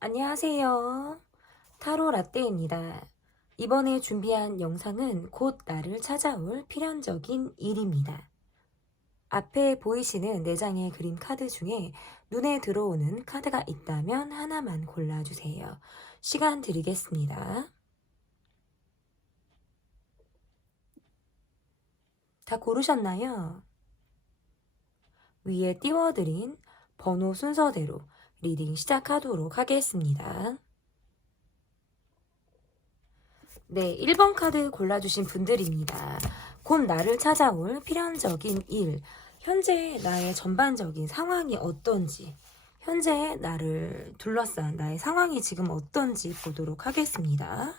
안녕하세요. 타로 라떼입니다. 이번에 준비한 영상은 곧 나를 찾아올 필연적인 일입니다. 앞에 보이시는 4장의 그림 카드 중에 눈에 들어오는 카드가 있다면 하나만 골라주세요. 시간 드리겠습니다. 다 고르셨나요? 위에 띄워드린 번호 순서대로 리딩 시작하도록 하겠습니다. 네, 1번 카드 골라주신 분들입니다. 곧 나를 찾아올 필연적인 일, 현재 나의 전반적인 상황이 어떤지, 현재 나를 둘러싼 나의 상황이 지금 어떤지 보도록 하겠습니다.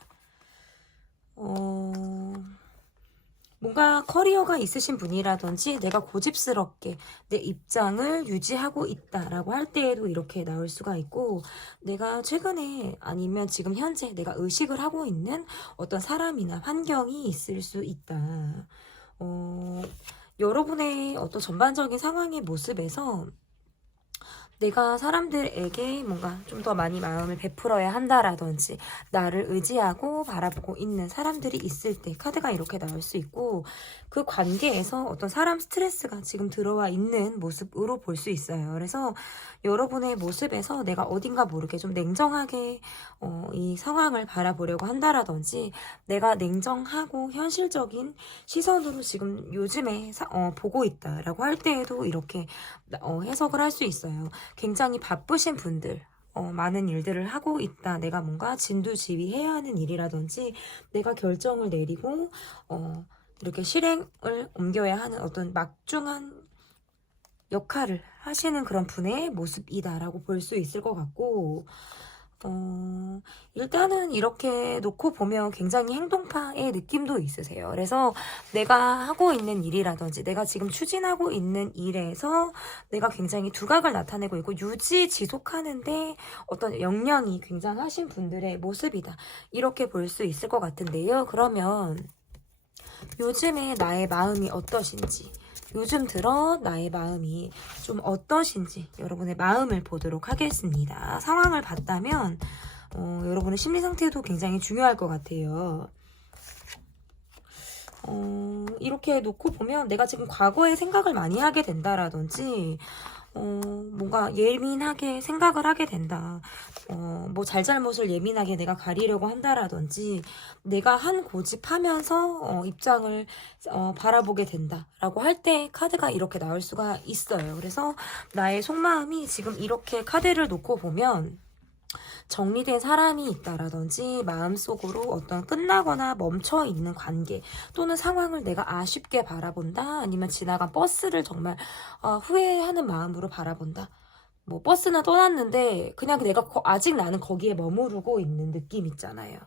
뭔가 커리어가 있으신 분이라든지 내가 고집스럽게 내 입장을 유지하고 있다라고 할 때에도 이렇게 나올 수가 있고, 내가 최근에 아니면 지금 현재 내가 의식을 하고 있는 어떤 사람이나 환경이 있을 수 있다. 여러분의 어떤 전반적인 상황의 모습에서 내가 사람들에게 뭔가 좀 더 많이 마음을 베풀어야 한다라든지 나를 의지하고 바라보고 있는 사람들이 있을 때 카드가 이렇게 나올 수 있고, 그 관계에서 어떤 사람 스트레스가 지금 들어와 있는 모습으로 볼 수 있어요. 그래서 여러분의 모습에서 내가 어딘가 모르게 좀 냉정하게 이 상황을 바라보려고 한다라든지 내가 냉정하고 현실적인 시선으로 지금 요즘에 보고 있다라고 할 때에도 이렇게 해석을 할 수 있어요. 굉장히 바쁘신 분들, 많은 일들을 하고 있다. 내가 뭔가 진두지휘해야 하는 일이라든지 내가 결정을 내리고 이렇게 실행을 옮겨야 하는 어떤 막중한 역할을 하시는 그런 분의 모습이다라고 볼 수 있을 것 같고, 일단은 이렇게 놓고 보면 굉장히 행동파의 느낌도 있으세요. 그래서 내가 하고 있는 일이라든지 내가 지금 추진하고 있는 일에서 내가 굉장히 두각을 나타내고 있고 유지 지속하는데 어떤 역량이 굉장하신 분들의 모습이다. 이렇게 볼 수 있을 것 같은데요. 그러면 요즘에 나의 마음이 어떠신지, 요즘 들어 나의 마음이 좀 어떠신지 여러분의 마음을 보도록 하겠습니다. 상황을 봤다면 여러분의 심리 상태도 굉장히 중요할 것 같아요. 이렇게 놓고 보면 내가 지금 과거에 생각을 많이 하게 된다라든지 뭔가 예민하게 생각을 하게 된다. 뭐 잘잘못을 예민하게 내가 가리려고 한다라든지 내가 한 고집하면서 입장을 바라보게 된다라고 할 때 카드가 이렇게 나올 수가 있어요. 그래서 나의 속마음이 지금 이렇게 카드를 놓고 보면 정리된 사람이 있다라든지 마음속으로 어떤 끝나거나 멈춰있는 관계 또는 상황을 내가 아쉽게 바라본다, 아니면 지나간 버스를 정말 후회하는 마음으로 바라본다. 뭐 버스는 떠났는데 그냥 내가 아직 나는 거기에 머무르고 있는 느낌 있잖아요.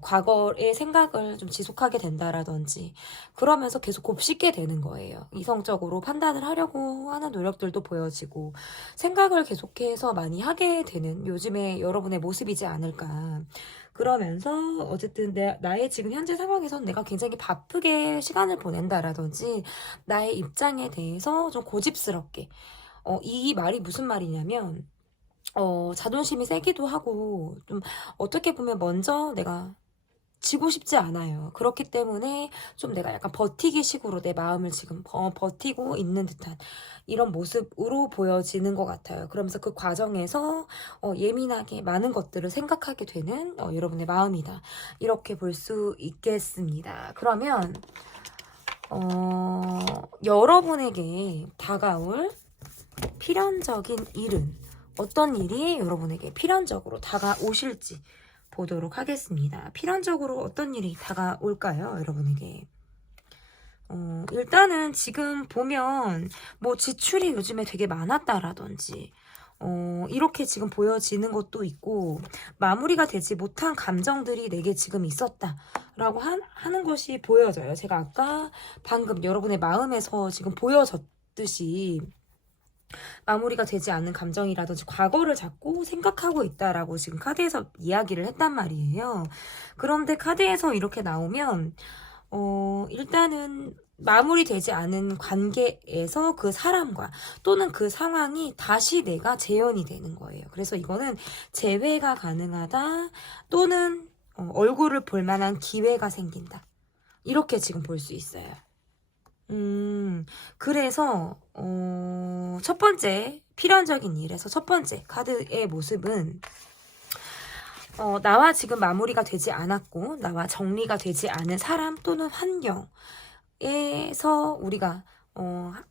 과거의 생각을 좀 지속하게 된다라든지 그러면서 계속 곱씹게 되는 거예요. 이성적으로 판단을 하려고 하는 노력들도 보여지고 생각을 계속해서 많이 하게 되는 요즘에 여러분의 모습이지 않을까. 그러면서 어쨌든 나의 지금 현재 상황에선 내가 굉장히 바쁘게 시간을 보낸다라든지 나의 입장에 대해서 좀 고집스럽게, 이 말이 무슨 말이냐면 자존심이 세기도 하고 좀 어떻게 보면 먼저 내가 지고 싶지 않아요. 그렇기 때문에 좀 내가 약간 버티기 식으로 내 마음을 지금 버티고 있는 듯한 이런 모습으로 보여지는 것 같아요. 그러면서 그 과정에서 예민하게 많은 것들을 생각하게 되는 여러분의 마음이다. 이렇게 볼 수 있겠습니다. 그러면 여러분에게 다가올 필연적인 일은 어떤 일이 여러분에게 필연적으로 다가오실지 보도록 하겠습니다. 필연적으로 어떤 일이 다가올까요, 여러분에게? 일단은 지금 보면 뭐 지출이 요즘에 되게 많았다라든지 이렇게 지금 보여지는 것도 있고, 마무리가 되지 못한 감정들이 내게 지금 있었다라고 하는 것이 보여져요. 제가 아까 방금 여러분의 마음에서 지금 보여졌듯이 마무리가 되지 않는 감정이라든지 과거를 자꾸 생각하고 있다라고 지금 카드에서 이야기를 했단 말이에요. 그런데 카드에서 이렇게 나오면 일단은 마무리되지 않은 관계에서 그 사람과 또는 그 상황이 다시 내가 재현이 되는 거예요. 그래서 이거는 재회가 가능하다 또는 얼굴을 볼 만한 기회가 생긴다. 이렇게 지금 볼 수 있어요. 그래서 첫 번째 필연적인 일에서 첫 번째 카드의 모습은 나와 지금 마무리가 되지 않았고 나와 정리가 되지 않은 사람 또는 환경에서 우리가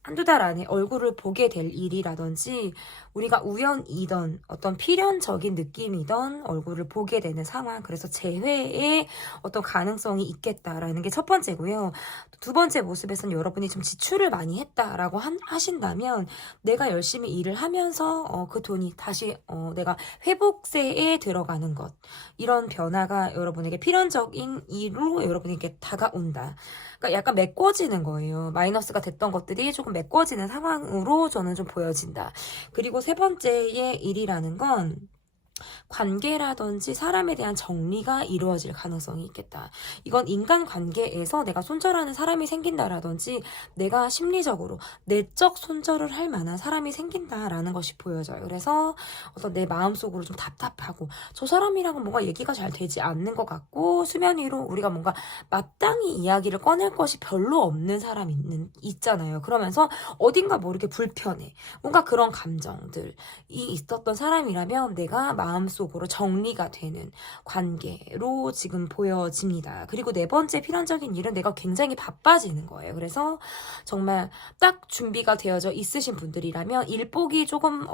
한두 달 안에 얼굴을 보게 될 일이라든지 우리가 우연이던 어떤 필연적인 느낌이던 얼굴을 보게 되는 상황, 그래서 재회의 어떤 가능성이 있겠다라는 게 첫 번째고요. 두 번째 모습에서는 여러분이 좀 지출을 많이 했다라고 하신다면 내가 열심히 일을 하면서 그 돈이 다시 내가 회복세에 들어가는 것, 이런 변화가 여러분에게 필연적인 일로 여러분에게 다가온다. 그러니까 약간 메꿔지는 거예요. 마이너스가 됐던 것들이 조금 메꿔지는 상황으로 저는 좀 보여진다. 그리고 세 번째의 일이라는 건 관계라든지 사람에 대한 정리가 이루어질 가능성이 있겠다. 이건 인간관계에서 내가 손절하는 사람이 생긴다라든지 내가 심리적으로 내적 손절을 할 만한 사람이 생긴다라는 것이 보여져요. 그래서 어떤 내 마음속으로 좀 답답하고 저 사람이랑은 뭔가 얘기가 잘 되지 않는 것 같고 수면 위로 우리가 뭔가 마땅히 이야기를 꺼낼 것이 별로 없는 사람이 있잖아요. 그러면서 어딘가 모르게 불편해. 뭔가 그런 감정들이 있었던 사람이라면 내가 마음속으로 정리가 되는 관계로 지금 보여집니다. 그리고 네 번째 필연적인 일은 내가 굉장히 바빠지는 거예요. 그래서 정말 딱 준비가 되어져 있으신 분들이라면 일복이 조금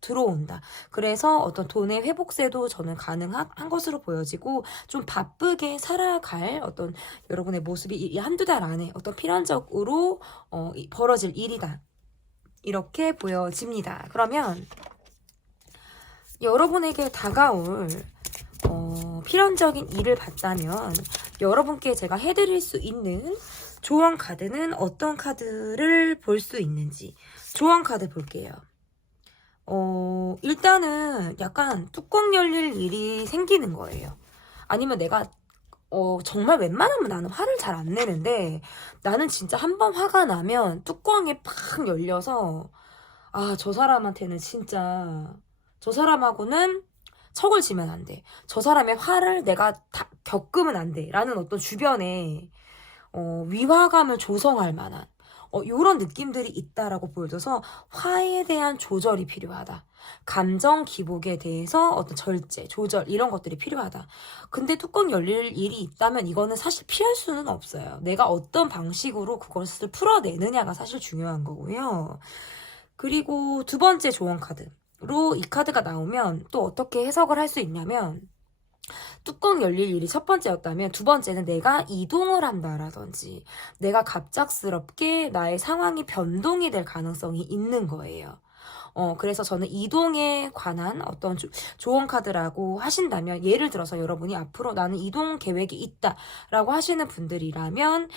들어온다. 그래서 어떤 돈의 회복세도 저는 가능한 것으로 보여지고 좀 바쁘게 살아갈 어떤 여러분의 모습이 이 한두 달 안에 어떤 필연적으로 벌어질 일이다. 이렇게 보여집니다. 그러면 여러분에게 다가올 필연적인 일을 봤다면 여러분께 제가 해드릴 수 있는 조언 카드는 어떤 카드를 볼 수 있는지 조언 카드 볼게요. 일단은 약간 뚜껑 열릴 일이 생기는 거예요. 아니면 내가 정말 웬만하면 나는 화를 잘 안 내는데 나는 진짜 한 번 화가 나면 뚜껑이 팍 열려서 저 사람한테는 진짜 저 사람하고는 척을 지면 안 돼. 저 사람의 화를 내가 다 겪으면 안 돼. 라는 어떤 주변에 위화감을 조성할 만한 이런 느낌들이 있다라고 보여줘서 화에 대한 조절이 필요하다. 감정 기복에 대해서 어떤 절제, 조절 이런 것들이 필요하다. 근데 뚜껑 열릴 일이 있다면 이거는 사실 피할 수는 없어요. 내가 어떤 방식으로 그것을 풀어내느냐가 사실 중요한 거고요. 그리고 두 번째 조언 카드로 이 카드가 나오면 또 어떻게 해석을 할 수 있냐면 뚜껑 열릴 일이 첫 번째였다면 두 번째는 내가 이동을 한다라든지 내가 갑작스럽게 나의 상황이 변동이 될 가능성이 있는 거예요. 그래서 저는 이동에 관한 어떤 조언 카드라고 하신다면 예를 들어서 여러분이 앞으로 나는 이동 계획이 있다라고 하시는 분들이라면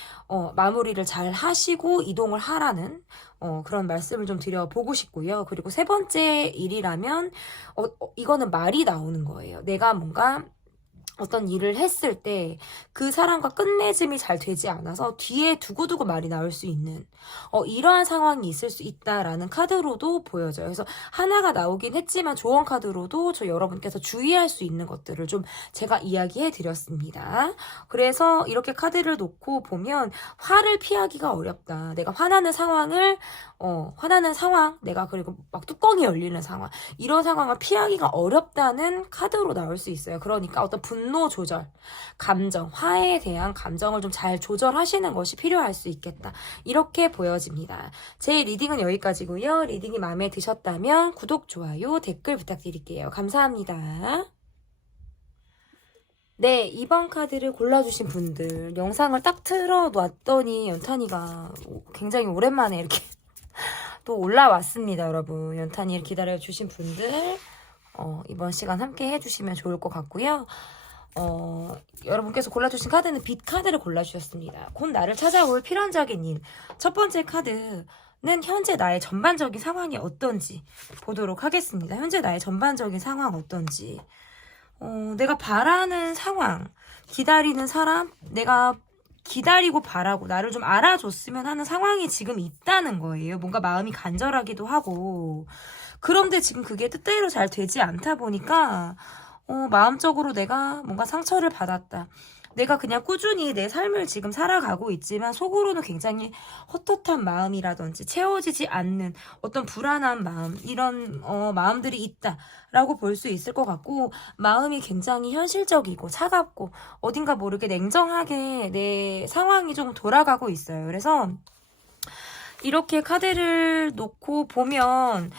마무리를 잘 하시고 이동을 하라는 그런 말씀을 좀 드려보고 싶고요. 그리고 세 번째 일이라면 이거는 말이 나오는 거예요. 내가 뭔가 어떤 일을 했을 때 그 사람과 끝맺음이 잘 되지 않아서 뒤에 두고두고 말이 나올 수 있는 이러한 상황이 있을 수 있다라는 카드로도 보여져요. 그래서 하나가 나오긴 했지만 조언 카드로도 저 여러분께서 주의할 수 있는 것들을 좀 제가 이야기해 드렸습니다. 그래서 이렇게 카드를 놓고 보면 화를 피하기가 어렵다. 내가 화나는 상황, 내가 그리고 막 뚜껑이 열리는 상황, 이런 상황을 피하기가 어렵다는 카드로 나올 수 있어요. 그러니까 어떤 분노 조절, 감정, 화에 대한 감정을 좀 잘 조절하시는 것이 필요할 수 있겠다. 이렇게 보여집니다. 제 리딩은 여기까지고요. 리딩이 마음에 드셨다면 구독, 좋아요, 댓글 부탁드릴게요. 감사합니다. 네, 이번 카드를 골라주신 분들 영상을 딱 틀어놨더니 연탄이가 굉장히 오랜만에 이렇게 또 올라왔습니다. 여러분, 연탄이를 기다려주신 분들 이번 시간 함께 해주시면 좋을 것 같고요. 여러분께서 골라주신 카드는 빛 카드를 골라주셨습니다. 곧 나를 찾아올 필연적인 일. 첫 번째 카드는 현재 나의 전반적인 상황이 어떤지 보도록 하겠습니다. 현재 나의 전반적인 상황 어떤지. 내가 바라는 상황, 기다리는 사람, 내가 기다리고 바라고 나를 좀 알아줬으면 하는 상황이 지금 있다는 거예요. 뭔가 마음이 간절하기도 하고. 그런데 지금 그게 뜻대로 잘 되지 않다 보니까 마음적으로 내가 뭔가 상처를 받았다. 내가 그냥 꾸준히 내 삶을 지금 살아가고 있지만 속으로는 굉장히 헛헛한 마음이라든지 채워지지 않는 어떤 불안한 마음, 이런 마음들이 있다라고 볼 수 있을 것 같고, 마음이 굉장히 현실적이고 차갑고 어딘가 모르게 냉정하게 내 상황이 좀 돌아가고 있어요. 그래서 이렇게 카드를 놓고 보면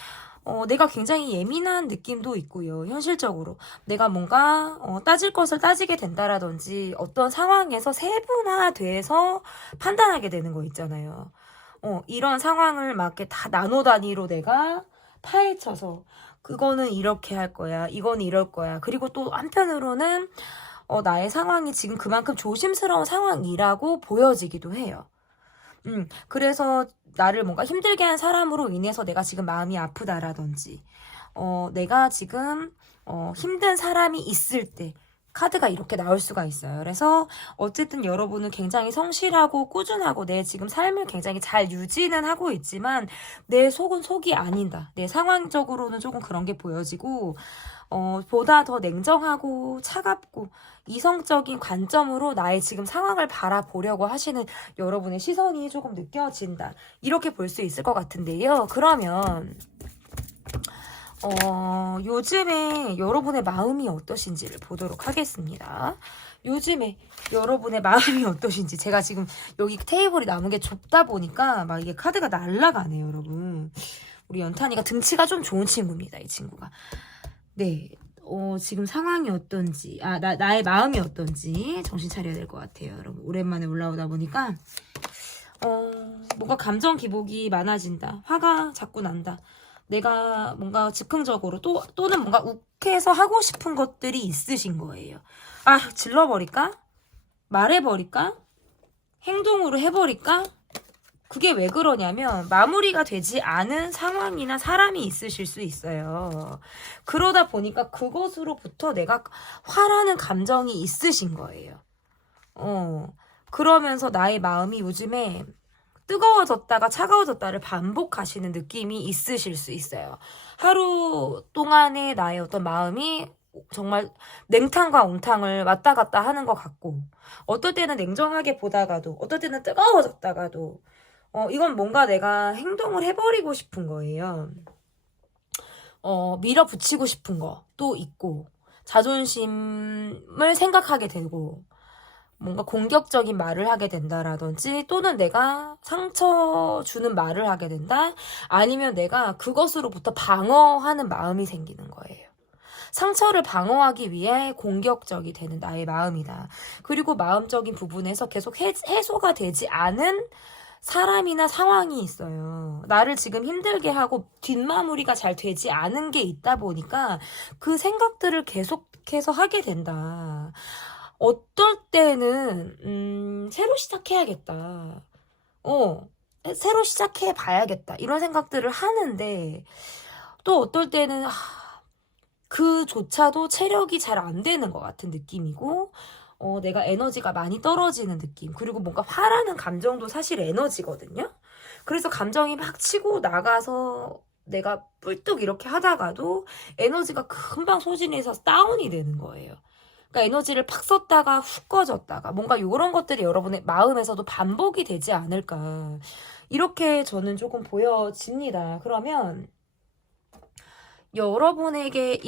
내가 굉장히 예민한 느낌도 있고요. 현실적으로. 내가 뭔가 따질 것을 따지게 된다라든지 어떤 상황에서 세분화돼서 판단하게 되는 거 있잖아요. 이런 상황을 막 이렇게 다 나노 단위로 내가 파헤쳐서 그거는 이렇게 할 거야. 이건 이럴 거야. 그리고 또 한편으로는 나의 상황이 지금 그만큼 조심스러운 상황이라고 보여지기도 해요. 그래서 나를 뭔가 힘들게 한 사람으로 인해서 내가 지금 마음이 아프다라든지, 내가 지금, 힘든 사람이 있을 때, 카드가 이렇게 나올 수가 있어요. 그래서 어쨌든 여러분은 굉장히 성실하고 꾸준하고 내 지금 삶을 굉장히 잘 유지는 하고 있지만 내 속은 속이 아니다. 내 상황적으로는 조금 그런 게 보여지고 보다 더 냉정하고 차갑고 이성적인 관점으로 나의 지금 상황을 바라보려고 하시는 여러분의 시선이 조금 느껴진다. 이렇게 볼 수 있을 것 같은데요. 그러면 요즘에 여러분의 마음이 어떠신지를 보도록 하겠습니다. 요즘에 여러분의 마음이 어떠신지. 제가 지금 여기 테이블이 남은 게 좁다 보니까 막 이게 카드가 날아가네요, 여러분. 우리 연탄이가 등치가 좀 좋은 친구입니다, 이 친구가. 네. 지금 상황이 어떤지, 나의 마음이 어떤지 정신 차려야 될 것 같아요, 여러분. 오랜만에 올라오다 보니까, 뭔가 감정 기복이 많아진다. 화가 자꾸 난다. 내가 뭔가 즉흥적으로 또는 뭔가 욱해서 하고 싶은 것들이 있으신 거예요. 질러버릴까? 말해버릴까? 행동으로 해버릴까? 그게 왜 그러냐면 마무리가 되지 않은 상황이나 사람이 있으실 수 있어요. 그러다 보니까 그것으로부터 내가 화나는 감정이 있으신 거예요. 그러면서 나의 마음이 요즘에 뜨거워졌다가 차가워졌다를 반복하시는 느낌이 있으실 수 있어요. 하루 동안의 나의 어떤 마음이 정말 냉탕과 온탕을 왔다 갔다 하는 것 같고, 어떨 때는 냉정하게 보다가도, 어떨 때는 뜨거워졌다가도, 이건 뭔가 내가 행동을 해버리고 싶은 거예요. 밀어붙이고 싶은 것도 있고, 자존심을 생각하게 되고, 뭔가 공격적인 말을 하게 된다라든지 또는 내가 상처 주는 말을 하게 된다, 아니면 내가 그것으로부터 방어하는 마음이 생기는 거예요. 상처를 방어하기 위해 공격적이 되는 나의 마음이다. 그리고 마음적인 부분에서 계속 해소가 되지 않은 사람이나 상황이 있어요. 나를 지금 힘들게 하고 뒷마무리가 잘 되지 않은 게 있다 보니까 그 생각들을 계속해서 하게 된다. 어떨 때는 새로 시작해야겠다. 새로 시작해 봐야겠다. 이런 생각들을 하는데 또 어떨 때는 그조차도 체력이 잘 안 되는 것 같은 느낌이고, 내가 에너지가 많이 떨어지는 느낌. 그리고 뭔가 화라는 감정도 사실 에너지거든요. 그래서 감정이 막 치고 나가서 내가 뿔뚝 이렇게 하다가도 에너지가 금방 소진해서 다운이 되는 거예요. 그러니까 에너지를 팍 썼다가 훅 꺼졌다가 뭔가 이런 것들이 여러분의 마음에서도 반복이 되지 않을까. 이렇게 저는 조금 보여집니다. 그러면 여러분에게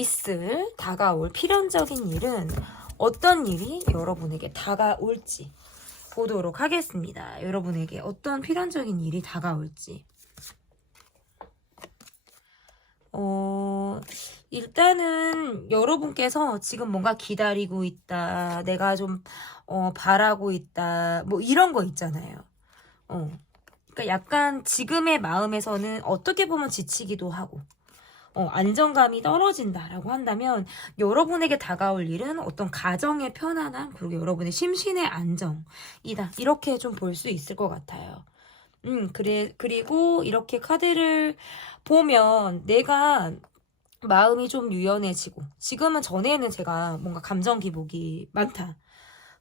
다가올 필연적인 일은 어떤 일이 여러분에게 다가올지 보도록 하겠습니다. 여러분에게 어떤 필연적인 일이 다가올지. 일단은 여러분께서 지금 뭔가 기다리고 있다, 내가 좀 바라고 있다, 뭐 이런 거 있잖아요. 그러니까 약간 지금의 마음에서는 어떻게 보면 지치기도 하고 안정감이 떨어진다라고 한다면 여러분에게 다가올 일은 어떤 가정의 편안함, 그리고 여러분의 심신의 안정이다. 이렇게 좀 볼 수 있을 것 같아요. 그리고 이렇게 카드를 보면 내가 마음이 좀 유연해지고, 지금은 전에는 제가 뭔가 감정 기복이 많다,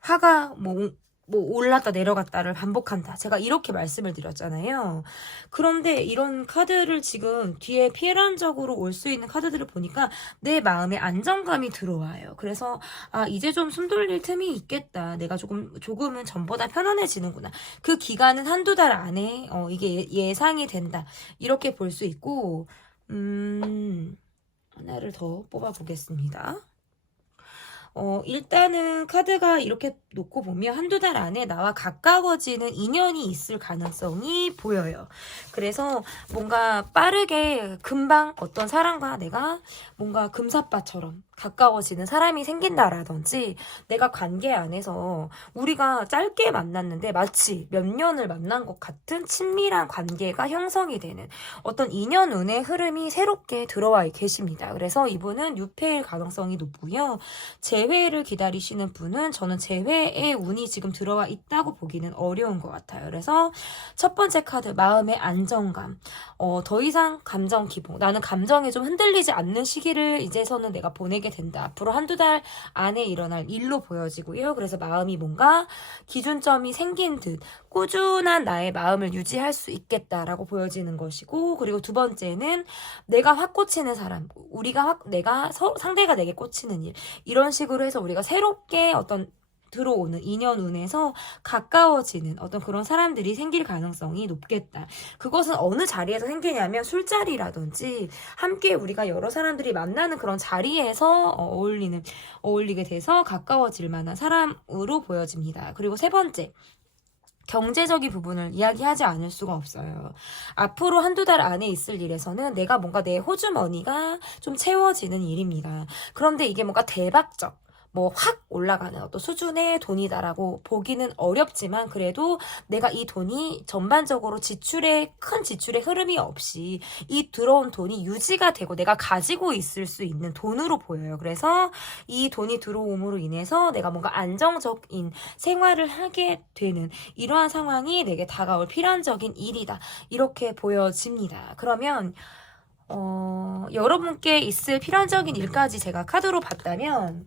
화가 뭐 뭐 올랐다 내려갔다를 반복한다. 제가 이렇게 말씀을 드렸잖아요. 그런데 이런 카드를 지금 뒤에 피해란적으로 올 수 있는 카드들을 보니까 내 마음에 안정감이 들어와요. 그래서 아, 이제 좀 숨 돌릴 틈이 있겠다. 내가 조금은 전보다 편안해지는구나. 그 기간은 한두 달 안에 이게 예상이 된다. 이렇게 볼 수 있고 하나를 더 뽑아보겠습니다. 일단은 카드가 이렇게 놓고 보면 한두 달 안에 나와 가까워지는 인연이 있을 가능성이 보여요. 그래서 뭔가 빠르게 금방 어떤 사람과 내가 뭔가 금사빠처럼 가까워지는 사람이 생긴다라든지 내가 관계 안에서 우리가 짧게 만났는데 마치 몇 년을 만난 것 같은 친밀한 관계가 형성이 되는 어떤 인연 운의 흐름이 새롭게 들어와 계십니다. 그래서 이분은 유패일 가능성이 높고요. 재회를 기다리시는 분은 저는 재회의 운이 지금 들어와 있다고 보기는 어려운 것 같아요. 그래서 첫 번째 카드 마음의 안정감. 더 이상 감정 기복. 나는 감정에 좀 흔들리지 않는 시기를 이제서는 내가 보내게 된다. 앞으로 한두 달 안에 일어날 일로 보여지고요. 그래서 마음이 뭔가 기준점이 생긴 듯 꾸준한 나의 마음을 유지할 수 있겠다라고 보여지는 것이고, 그리고 두 번째는 내가 확 꽂히는 사람, 상대가 내게 꽂히는 일, 이런 식으로 해서 우리가 새롭게 어떤 들어오는 인연 운에서 가까워지는 어떤 그런 사람들이 생길 가능성이 높겠다. 그것은 어느 자리에서 생기냐면 술자리라든지 함께 우리가 여러 사람들이 만나는 그런 자리에서 어울리게 돼서 가까워질 만한 사람으로 보여집니다. 그리고 세 번째, 경제적인 부분을 이야기하지 않을 수가 없어요. 앞으로 한두 달 안에 있을 일에서는 내가 뭔가 내 호주머니가 좀 채워지는 일입니다. 그런데 이게 뭔가 대박적, 확 올라가는 어떤 수준의 돈이다라고 보기는 어렵지만, 그래도 내가 이 돈이 전반적으로 큰 지출의 흐름이 없이 이 들어온 돈이 유지가 되고 내가 가지고 있을 수 있는 돈으로 보여요. 그래서 이 돈이 들어옴으로 인해서 내가 뭔가 안정적인 생활을 하게 되는 이러한 상황이 내게 다가올 필연적인 일이다. 이렇게 보여집니다. 그러면 여러분께 있을 필연적인 일까지 제가 카드로 봤다면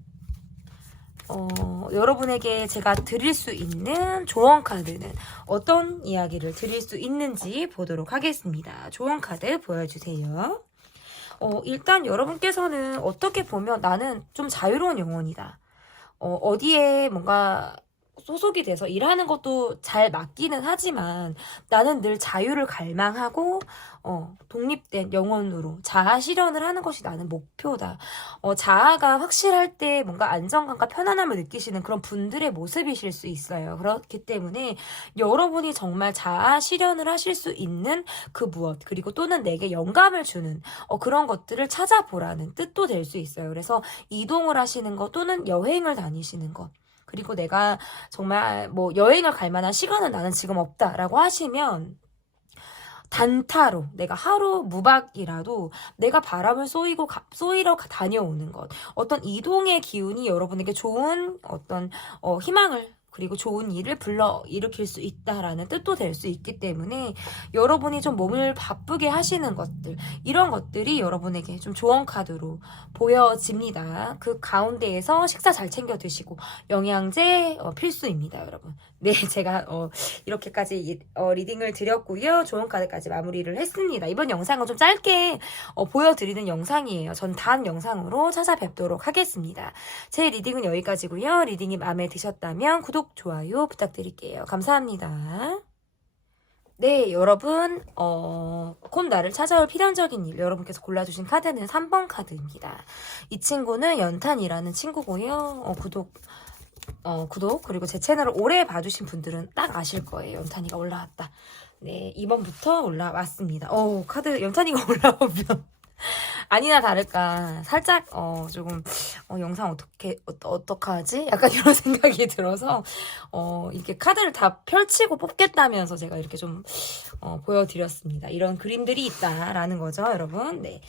여러분에게 제가 드릴 수 있는 조언 카드는 어떤 이야기를 드릴 수 있는지 보도록 하겠습니다. 조언 카드 보여주세요. 일단 여러분께서는 어떻게 보면 나는 좀 자유로운 영혼이다. 어디에 뭔가 소속이 돼서 일하는 것도 잘 맞기는 하지만 나는 늘 자유를 갈망하고 독립된 영혼으로 자아 실현을 하는 것이 나는 목표다. 자아가 확실할 때 뭔가 안정감과 편안함을 느끼시는 그런 분들의 모습이실 수 있어요. 그렇기 때문에 여러분이 정말 자아 실현을 하실 수 있는 그 무엇, 그리고 또는 내게 영감을 주는 그런 것들을 찾아보라는 뜻도 될 수 있어요. 그래서 이동을 하시는 것 또는 여행을 다니시는 것, 그리고 내가 정말 여행을 갈 만한 시간은 나는 지금 없다라고 하시면 단타로 내가 하루 무박이라도 내가 바람을 쏘이러 다녀오는 것, 어떤 이동의 기운이 여러분에게 좋은 어떤 희망을, 그리고 좋은 일을 일으킬 수 있다라는 뜻도 될 수 있기 때문에 여러분이 좀 몸을 바쁘게 하시는 것들, 이런 것들이 여러분에게 좀 조언 카드로 보여집니다. 그 가운데에서 식사 잘 챙겨 드시고 영양제 필수입니다, 여러분. 네, 제가 이렇게까지 리딩을 드렸고요. 조언 카드까지 마무리를 했습니다. 이번 영상은 좀 짧게 보여드리는 영상이에요. 전 다음 영상으로 찾아뵙도록 하겠습니다. 제 리딩은 여기까지고요. 리딩이 마음에 드셨다면 구독, 좋아요 부탁드릴게요. 감사합니다. 네, 여러분, 곧 나를 찾아올 필연적인 일, 여러분께서 골라주신 카드는 3번 카드입니다. 이 친구는 연탄이라는 친구고요. 구독, 그리고 제 채널을 오래 봐주신 분들은 딱 아실 거예요. 연탄이가 올라왔다. 네, 2번부터 올라왔습니다. 카드 연탄이가 올라오면 아니나 다를까 살짝 조금 영상 어떡하지? 약간 이런 생각이 들어서 이렇게 카드를 다 펼치고 뽑겠다면서 제가 이렇게 좀 보여드렸습니다. 이런 그림들이 있다라는 거죠, 여러분. 네.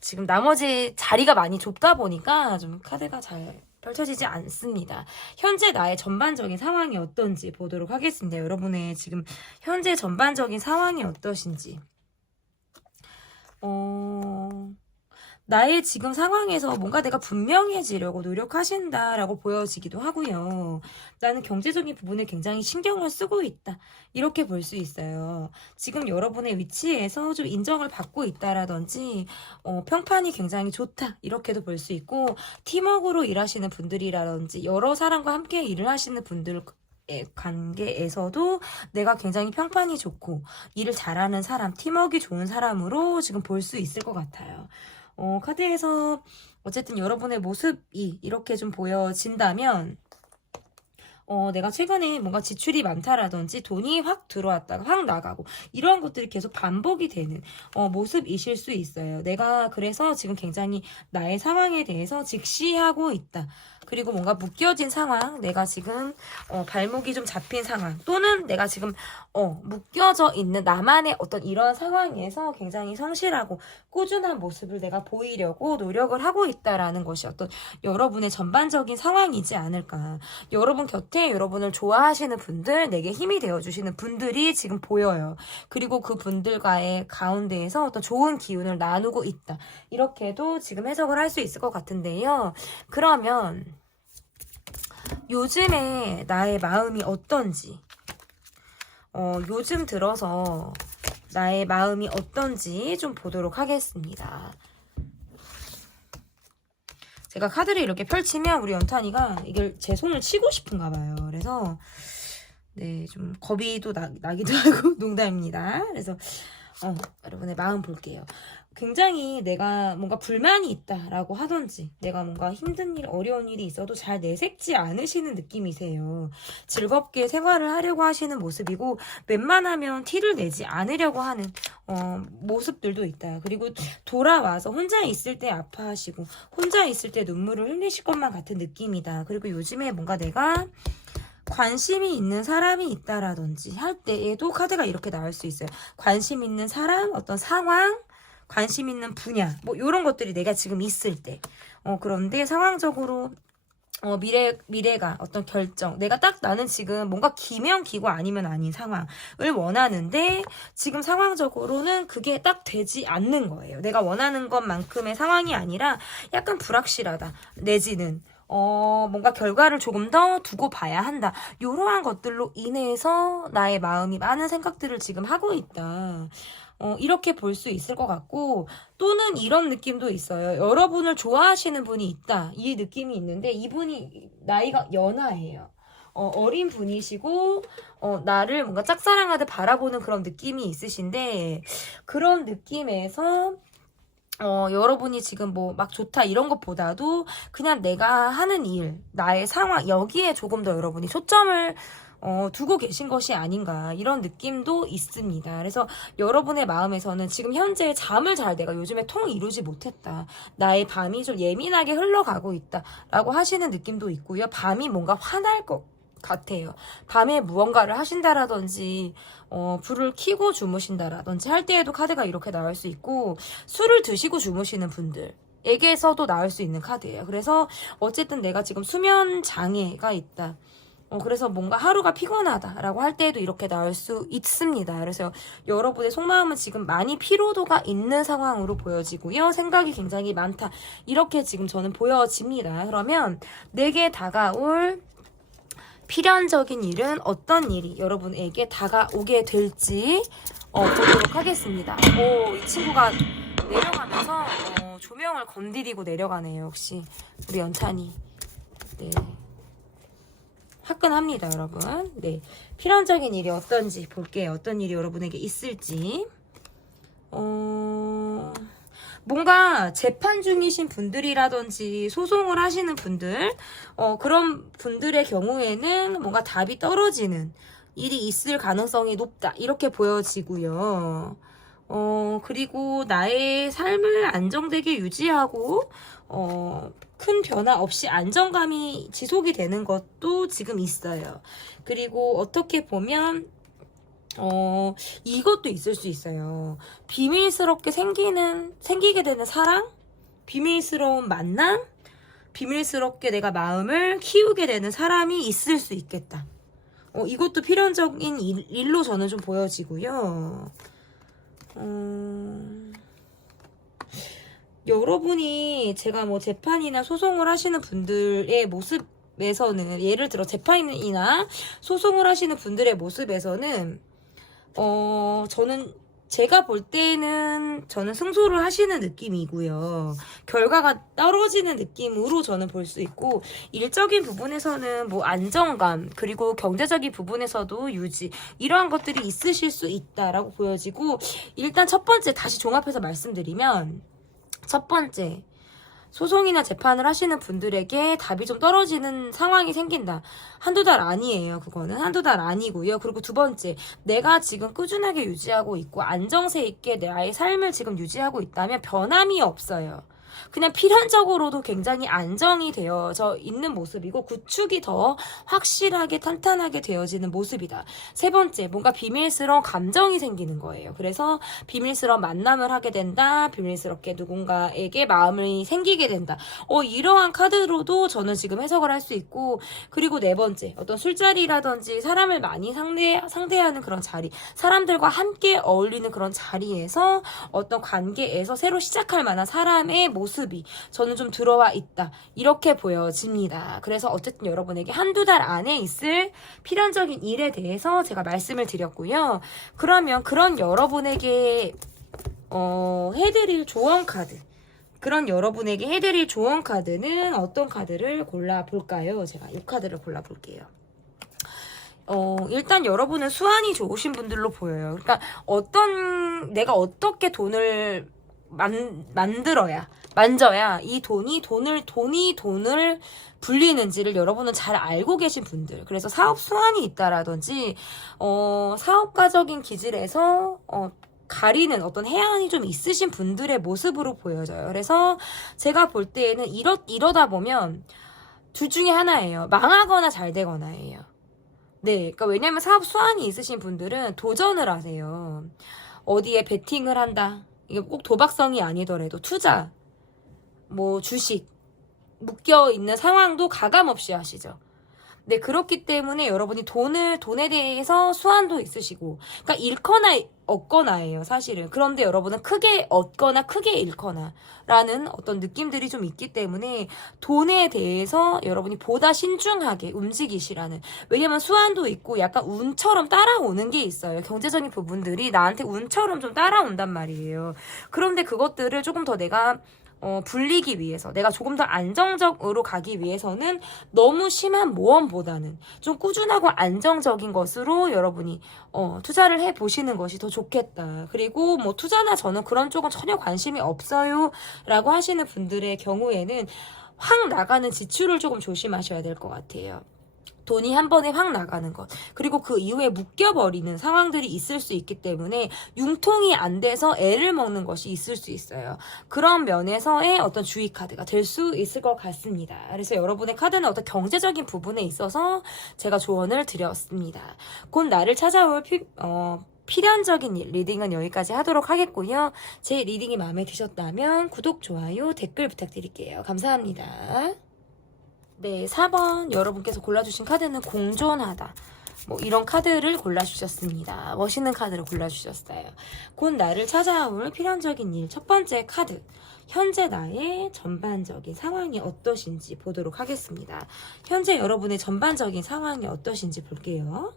지금 나머지 자리가 많이 좁다 보니까 좀 카드가 잘 펼쳐지지 않습니다. 현재 나의 전반적인 상황이 어떤지 보도록 하겠습니다. 여러분의 지금 현재 전반적인 상황이 어떠신지. 나의 지금 상황에서 뭔가 내가 분명해지려고 노력하신다라고 보여지기도 하고요. 나는 경제적인 부분에 굉장히 신경을 쓰고 있다. 이렇게 볼 수 있어요. 지금 여러분의 위치에서 좀 인정을 받고 있다라든지 평판이 굉장히 좋다. 이렇게도 볼 수 있고 팀워크로 일하시는 분들이라든지 여러 사람과 함께 일을 하시는 분들 관계에서도 내가 굉장히 평판이 좋고 일을 잘하는 사람, 팀워크가 좋은 사람으로 지금 볼 수 있을 것 같아요. 카드에서 어쨌든 여러분의 모습이 이렇게 좀 보여진다면 내가 최근에 뭔가 지출이 많다라든지 돈이 확 들어왔다가 확 나가고 이러한 것들이 계속 반복이 되는 모습이실 수 있어요. 내가 그래서 지금 굉장히 나의 상황에 대해서 직시하고 있다. 그리고 뭔가 묶여진 상황, 내가 지금 발목이 좀 잡힌 상황 또는 내가 지금 묶여져 있는 나만의 어떤 이런 상황에서 굉장히 성실하고 꾸준한 모습을 내가 보이려고 노력을 하고 있다라는 것이 어떤 여러분의 전반적인 상황이지 않을까. 여러분 곁에 여러분을 좋아하시는 분들, 내게 힘이 되어주시는 분들이 지금 보여요. 그리고 그 분들과의 가운데에서 어떤 좋은 기운을 나누고 있다. 이렇게도 지금 해석을 할 수 있을 것 같은데요. 그러면 요즘에 나의 마음이 어떤지, 요즘 들어서 나의 마음이 어떤지 좀 보도록 하겠습니다. 제가 카드를 이렇게 펼치면 우리 연탄이가 이걸 제 손을 치고 싶은가 봐요. 그래서 네, 좀 겁이 또 나기도 하고 농담입니다. 그래서 여러분의 마음 볼게요. 굉장히 내가 뭔가 불만이 있다라고 하던지 내가 뭔가 힘든 일, 어려운 일이 있어도 잘 내색지 않으시는 느낌이세요. 즐겁게 생활을 하려고 하시는 모습이고 웬만하면 티를 내지 않으려고 하는 모습들도 있다. 그리고 돌아와서 혼자 있을 때 아파하시고 혼자 있을 때 눈물을 흘리실 것만 같은 느낌이다. 그리고 요즘에 뭔가 내가 관심이 있는 사람이 있다라든지 할 때에도 카드가 이렇게 나올 수 있어요. 관심 있는 사람, 어떤 상황, 관심 있는 분야, 뭐 이런 것들이 내가 지금 있을 때 그런데 상황적으로 미래가 어떤 결정, 내가 딱 나는 지금 뭔가 기면 기고 아니면 아닌 상황을 원하는데 지금 상황적으로는 그게 딱 되지 않는 거예요. 내가 원하는 것만큼의 상황이 아니라 약간 불확실하다 내지는 뭔가 결과를 조금 더 두고 봐야 한다. 이러한 것들로 인해서 나의 마음이 많은 생각들을 지금 하고 있다. 이렇게 볼 수 있을 것 같고 또는 이런 느낌도 있어요. 여러분을 좋아하시는 분이 있다. 이 느낌이 있는데 이분이 나이가 연하예요. 어린 분이시고 나를 뭔가 짝사랑하듯 바라보는 그런 느낌이 있으신데 그런 느낌에서 여러분이 지금 뭐 막 좋다 이런 것보다도 그냥 내가 하는 일, 나의 상황 여기에 조금 더 여러분이 초점을 두고 계신 것이 아닌가 이런 느낌도 있습니다. 그래서 여러분의 마음에서는 지금 현재 잠을 잘 내가 요즘에 통 이루지 못했다. 나의 밤이 좀 예민하게 흘러가고 있다 라고 하시는 느낌도 있고요. 밤이 뭔가 화날 것 같아요. 밤에 무언가를 하신다라든지 불을 켜고 주무신다라든지 할 때에도 카드가 이렇게 나올 수 있고 술을 드시고 주무시는 분들 에게서도 나올 수 있는 카드예요. 그래서 어쨌든 내가 지금 수면 장애가 있다. 그래서 뭔가 하루가 피곤하다라고 할 때에도 이렇게 나올 수 있습니다. 그래서 여러분의 속마음은 지금 많이 피로도가 있는 상황으로 보여지고요. 생각이 굉장히 많다. 이렇게 지금 저는 보여집니다. 그러면 내게 다가올 필연적인 일은 어떤 일이 여러분에게 다가오게 될지 보도록 하겠습니다. 이 친구가 내려가면서 조명을 건드리고 내려가네요. 역시 우리 연찬이. 네. 화끈합니다, 여러분. 네. 필연적인 일이 어떤지 볼게요. 어떤 일이 여러분에게 있을지. 뭔가 재판 중이신 분들이라든지 소송을 하시는 분들, 그런 분들의 경우에는 뭔가 답이 떨어지는 일이 있을 가능성이 높다. 이렇게 보여지고요. 그리고 나의 삶을 안정되게 유지하고, 큰 변화 없이 안정감이 지속이 되는 것도 지금 있어요. 그리고 어떻게 보면, 이것도 있을 수 있어요. 비밀스럽게 생기게 되는 사랑, 비밀스러운 만남, 비밀스럽게 내가 마음을 키우게 되는 사람이 있을 수 있겠다. 이것도 필연적인 일로 저는 좀 보여지고요. 여러분이 제가 뭐 재판이나 소송을 하시는 분들의 모습에서는, 예를 들어 재판이나 소송을 하시는 분들의 모습에서는 저는 제가 볼 때는 저는 승소를 하시는 느낌이고요. 결과가 떨어지는 느낌으로 저는 볼 수 있고, 일적인 부분에서는 뭐 안정감, 그리고 경제적인 부분에서도 유지, 이러한 것들이 있으실 수 있다라고 보여지고, 일단 첫 번째 다시 종합해서 말씀드리면, 첫 번째, 소송이나 재판을 하시는 분들에게 답이 좀 떨어지는 상황이 생긴다. 한두 달 아니에요. 그거는 한두 달 아니고요. 그리고 두 번째, 내가 지금 꾸준하게 유지하고 있고 안정세 있게 나의 삶을 지금 유지하고 있다면 변함이 없어요. 그냥 필연적으로도 굉장히 안정이 되어져 있는 모습이고, 구축이 더 확실하게 탄탄하게 되어지는 모습이다. 세 번째, 뭔가 비밀스러운 감정이 생기는 거예요. 그래서 비밀스러운 만남을 하게 된다. 비밀스럽게 누군가에게 마음이 생기게 된다. 이러한 카드로도 저는 지금 해석을 할 수 있고, 그리고 네 번째, 어떤 술자리라든지 사람을 많이 상대하는 그런 자리, 사람들과 함께 어울리는 그런 자리에서 어떤 관계에서 새로 시작할 만한 사람의 모습이 저는 좀 들어와 있다, 이렇게 보여집니다. 그래서 어쨌든 여러분에게 한두 달 안에 있을 필연적인 일에 대해서 제가 말씀을 드렸고요. 그러면 그런 여러분에게 해드릴 조언 카드, 그런 여러분에게 해드릴 조언 카드는 어떤 카드를 골라볼까요? 제가 이 카드를 골라볼게요. 일단 여러분은 수완이 좋으신 분들로 보여요. 그러니까 내가 어떻게 돈을 만져야 이 돈이 돈을 불리는지를 여러분은 잘 알고 계신 분들. 그래서 사업 수완이 있다라든지, 사업가적인 기질에서, 가리는 어떤 해안이 좀 있으신 분들의 모습으로 보여져요. 그래서 제가 볼 때에는 이러다 보면 둘 중에 하나예요. 망하거나 잘 되거나예요. 네, 그러니까 왜냐면 사업 수완이 있으신 분들은 도전을 하세요. 어디에 베팅을 한다. 이게 꼭 도박성이 아니더라도 투자, 뭐 주식, 묶여있는 상황도 가감없이 하시죠. 네, 그렇기 때문에 여러분이 돈에 대해서 수완도 있으시고, 그러니까 잃거나 얻거나예요, 사실은. 그런데 여러분은 크게 얻거나 크게 잃거나 라는 어떤 느낌들이 좀 있기 때문에 돈에 대해서 여러분이 보다 신중하게 움직이시라는. 왜냐면 수완도 있고 약간 운처럼 따라오는 게 있어요. 경제적인 부분들이 나한테 운처럼 좀 따라온단 말이에요. 그런데 그것들을 조금 더 내가 불리기 위해서, 내가 조금 더 안정적으로 가기 위해서는 너무 심한 모험보다는 좀 꾸준하고 안정적인 것으로 여러분이 투자를 해보시는 것이 더 좋겠다. 그리고 뭐 투자나 저는 그런 쪽은 전혀 관심이 없어요 라고 하시는 분들의 경우에는 확 나가는 지출을 조금 조심하셔야 될 것 같아요. 돈이 한 번에 확 나가는 것, 그리고 그 이후에 묶여버리는 상황들이 있을 수 있기 때문에 융통이 안 돼서 애를 먹는 것이 있을 수 있어요. 그런 면에서의 어떤 주의 카드가 될 수 있을 것 같습니다. 그래서 여러분의 카드는 어떤 경제적인 부분에 있어서 제가 조언을 드렸습니다. 곧 나를 찾아올 필연적인 리딩은 여기까지 하도록 하겠고요. 제 리딩이 마음에 드셨다면 구독, 좋아요, 댓글 부탁드릴게요. 감사합니다. 네, 4번 여러분께서 골라주신 카드는 공존하다. 뭐 이런 카드를 골라주셨습니다. 멋있는 카드를 골라주셨어요. 곧 나를 찾아올 필연적인 일. 첫 번째 카드. 현재 나의 전반적인 상황이 어떠신지 보도록 하겠습니다. 현재 여러분의 전반적인 상황이 어떠신지 볼게요.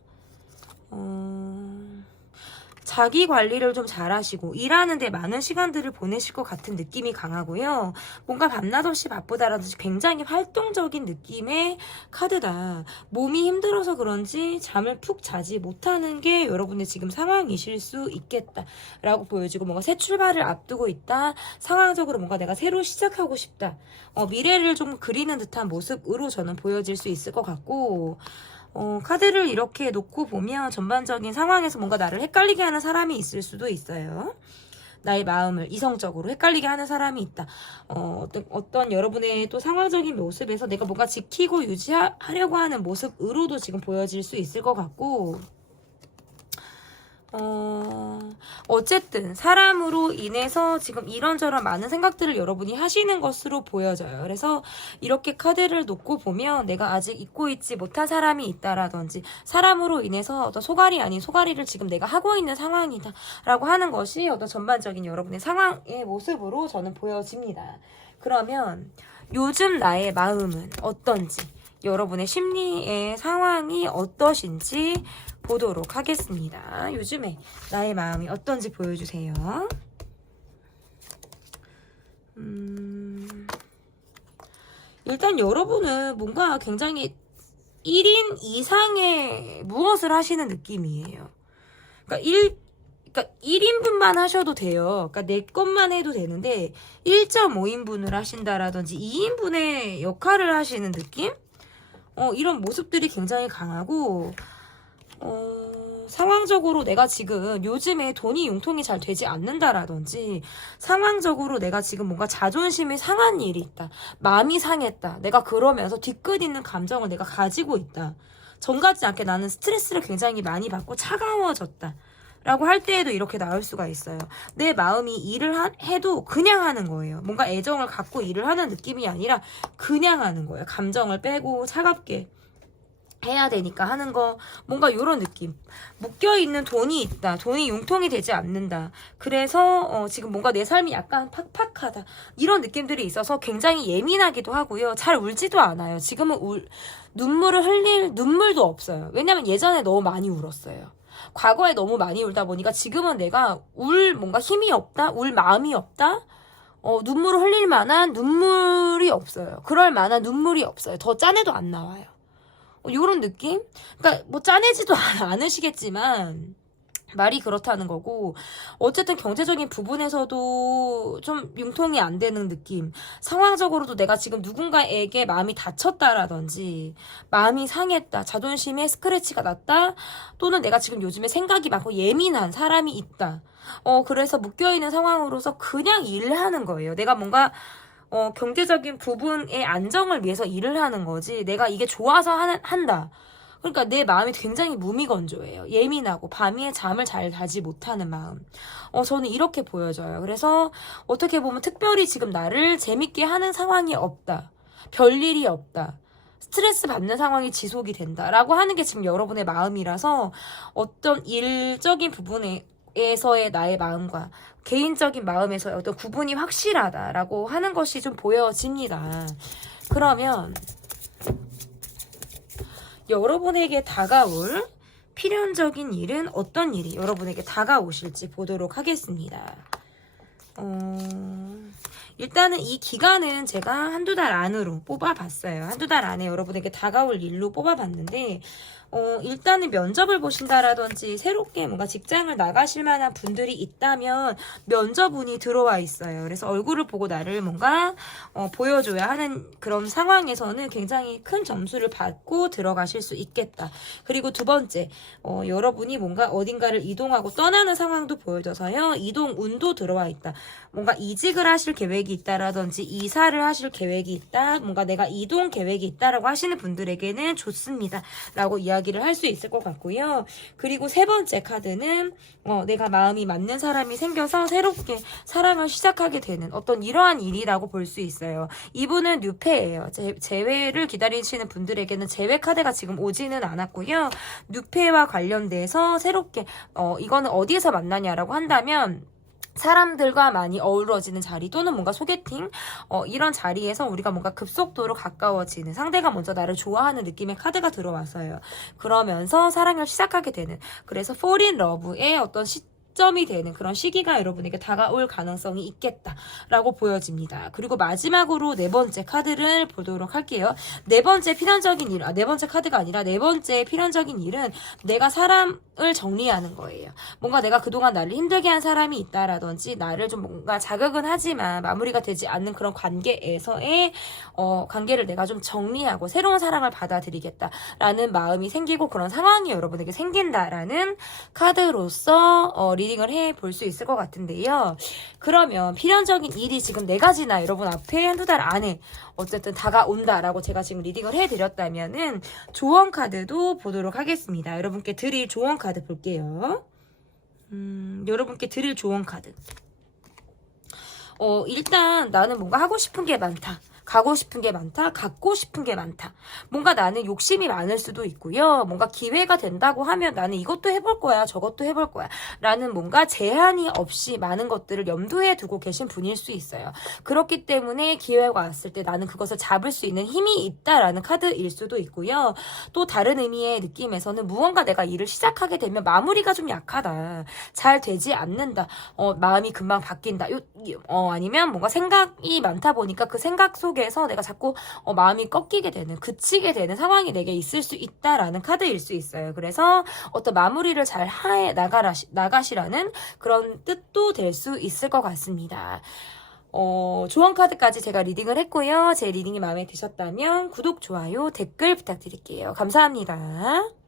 자기 관리를 좀 잘하시고 일하는데 많은 시간들을 보내실 것 같은 느낌이 강하고요. 뭔가 밤낮 없이 바쁘다라든지 굉장히 활동적인 느낌의 카드다. 몸이 힘들어서 그런지 잠을 푹 자지 못하는 게 여러분의 지금 상황이실 수 있겠다라고 보여지고, 뭔가 새 출발을 앞두고 있다. 상황적으로 뭔가 내가 새로 시작하고 싶다. 미래를 좀 그리는 듯한 모습으로 저는 보여질 수 있을 것 같고, 카드를 이렇게 놓고 보면 전반적인 상황에서 뭔가 나를 헷갈리게 하는 사람이 있을 수도 있어요. 나의 마음을 이성적으로 헷갈리게 하는 사람이 있다. 어떤 여러분의 또 상황적인 모습에서 내가 뭔가 지키고 유지하려고 하는 모습으로도 지금 보여질 수 있을 것 같고, 어쨌든 사람으로 인해서 지금 이런저런 많은 생각들을 여러분이 하시는 것으로 보여져요. 그래서 이렇게 카드를 놓고 보면 내가 아직 잊고 있지 못한 사람이 있다라든지 사람으로 인해서 어떤 소갈이 아닌 소갈이를 지금 내가 하고 있는 상황이다 라고 하는 것이 어떤 전반적인 여러분의 상황의 모습으로 저는 보여집니다. 그러면 요즘 나의 마음은 어떤지, 여러분의 심리의 상황이 어떠신지 보도록 하겠습니다. 요즘에 나의 마음이 어떤지 보여주세요. 일단 여러분은 뭔가 굉장히 1인 이상의 무엇을 하시는 느낌이에요. 그러니까 1인분만 하셔도 돼요. 그러니까 내 것만 해도 되는데 1.5인분을 하신다라든지 2인분의 역할을 하시는 느낌? 이런 모습들이 굉장히 강하고 상황적으로 내가 지금 요즘에 돈이 융통이 잘 되지 않는다라든지 상황적으로 내가 지금 뭔가 자존심이 상한 일이 있다. 마음이 상했다. 내가 그러면서 뒤끝 있는 감정을 내가 가지고 있다. 전 같지 않게 나는 스트레스를 굉장히 많이 받고 차가워졌다. 라고 할 때에도 이렇게 나올 수가 있어요. 내 마음이 일을 해도 그냥 하는 거예요. 뭔가 애정을 갖고 일을 하는 느낌이 아니라 그냥 하는 거예요. 감정을 빼고 차갑게 해야 되니까 하는 거, 뭔가 이런 느낌. 묶여있는 돈이 있다. 돈이 융통이 되지 않는다. 그래서 지금 뭔가 내 삶이 약간 팍팍하다. 이런 느낌들이 있어서 굉장히 예민하기도 하고요. 잘 울지도 않아요. 지금은 눈물을 흘릴 눈물도 없어요. 왜냐면 예전에 너무 많이 울었어요. 과거에 너무 많이 울다 보니까 지금은 내가 뭔가 힘이 없다? 울 마음이 없다? 눈물을 흘릴 만한 눈물이 없어요. 그럴 만한 눈물이 없어요. 더 짠해도 안 나와요. 요런 느낌? 그러니까 뭐 짠해지도 않으시겠지만 말이 그렇다는 거고, 어쨌든 경제적인 부분에서도 좀 융통이 안 되는 느낌. 상황적으로도 내가 지금 누군가에게 마음이 다쳤다라든지 마음이 상했다, 자존심에 스크래치가 났다, 또는 내가 지금 요즘에 생각이 많고 예민한 사람이 있다. 그래서 묶여있는 상황으로서 그냥 일을 하는 거예요. 내가 뭔가 경제적인 부분의 안정을 위해서 일을 하는 거지, 내가 이게 좋아서 한다. 그러니까 내 마음이 굉장히 무미건조해요. 예민하고 밤에 잠을 잘 자지 못하는 마음. 저는 이렇게 보여져요. 그래서 어떻게 보면 특별히 지금 나를 재밌게 하는 상황이 없다. 별일이 없다. 스트레스 받는 상황이 지속이 된다라고 하는 게 지금 여러분의 마음이라서 어떤 일적인 부분에서의 나의 마음과 개인적인 마음에서의 어떤 구분이 확실하다라고 하는 것이 좀 보여집니다. 그러면 여러분에게 다가올 필연적인 일은 어떤 일이 여러분에게 다가오실지 보도록 하겠습니다. 일단은 이 기간은 제가 한두 달 안으로 뽑아봤어요. 한두 달 안에 여러분에게 다가올 일로 뽑아봤는데, 일단은 면접을 보신다라든지 새롭게 뭔가 직장을 나가실 만한 분들이 있다면 면접운이 들어와 있어요. 그래서 얼굴을 보고 나를 뭔가 보여줘야 하는 그런 상황에서는 굉장히 큰 점수를 받고 들어가실 수 있겠다. 그리고 두 번째, 여러분이 뭔가 어딘가를 이동하고 떠나는 상황도 보여져서요. 이동운도 들어와 있다. 뭔가 이직을 하실 계획이 있다라든지 이사를 하실 계획이 있다. 뭔가 내가 이동 계획이 있다라고 하시는 분들에게는 좋습니다. 라고 이야기를 할 수 있을 것 같고요. 그리고 세 번째 카드는 내가 마음이 맞는 사람이 생겨서 새롭게 사랑을 시작하게 되는 어떤 이러한 일이라고 볼 수 있어요. 이분은 뉴페예요. 재회를 기다리시는 분들에게는 재회 카드가 지금 오지는 않았고요. 뉴페와 관련돼서 새롭게 이거는 어디에서 만나냐라고 한다면 사람들과 많이 어우러지는 자리 또는 뭔가 소개팅 이런 자리에서 우리가 뭔가 급속도로 가까워지는, 상대가 먼저 나를 좋아하는 느낌의 카드가 들어와서요. 그러면서 사랑을 시작하게 되는, 그래서 fall in love의 어떤 시점이 되는 그런 시기가 여러분에게 다가올 가능성이 있겠다라고 보여집니다. 그리고 마지막으로 네 번째 카드를 보도록 할게요. 네 번째 필연적인 일, 네 번째 카드가 아니라 네 번째 필연적인 일은 내가 사람을 정리하는 거예요. 뭔가 내가 그동안 나를 힘들게 한 사람이 있다라든지 나를 좀 뭔가 자극은 하지만 마무리가 되지 않는 그런 관계에서의 관계를 내가 좀 정리하고 새로운 사랑을 받아들이겠다라는 마음이 생기고 그런 상황이 여러분에게 생긴다라는 카드로서 리딩을 해볼 수 있을 것 같은데요. 그러면 필연적인 일이 지금 네 가지나 여러분 앞에 한두 달 안에 어쨌든 다가온다라고 제가 지금 리딩을 해드렸다면은 조언 카드도 보도록 하겠습니다. 여러분께 드릴 조언 카드 볼게요. 여러분께 드릴 조언 카드. 일단 나는 뭔가 하고 싶은 게 많다. 가고 싶은 게 많다. 갖고 싶은 게 많다. 뭔가 나는 욕심이 많을 수도 있고요. 뭔가 기회가 된다고 하면 나는 이것도 해볼 거야. 저것도 해볼 거야. 라는 뭔가 제한이 없이 많은 것들을 염두에 두고 계신 분일 수 있어요. 그렇기 때문에 기회가 왔을 때 나는 그것을 잡을 수 있는 힘이 있다라는 카드일 수도 있고요. 또 다른 의미의 느낌에서는 무언가 내가 일을 시작하게 되면 마무리가 좀 약하다. 잘 되지 않는다. 마음이 금방 바뀐다. 아니면 뭔가 생각이 많다 보니까 그 생각 속에서 내가 자꾸 마음이 꺾이게 되는, 그치게 되는 상황이 내게 있을 수 있다라는 카드일 수 있어요. 그래서 어떤 마무리를 잘 해 나가시라는 그런 뜻도 될 수 있을 것 같습니다. 조언 카드까지 제가 리딩을 했고요. 제 리딩이 마음에 드셨다면 구독, 좋아요, 댓글 부탁드릴게요. 감사합니다.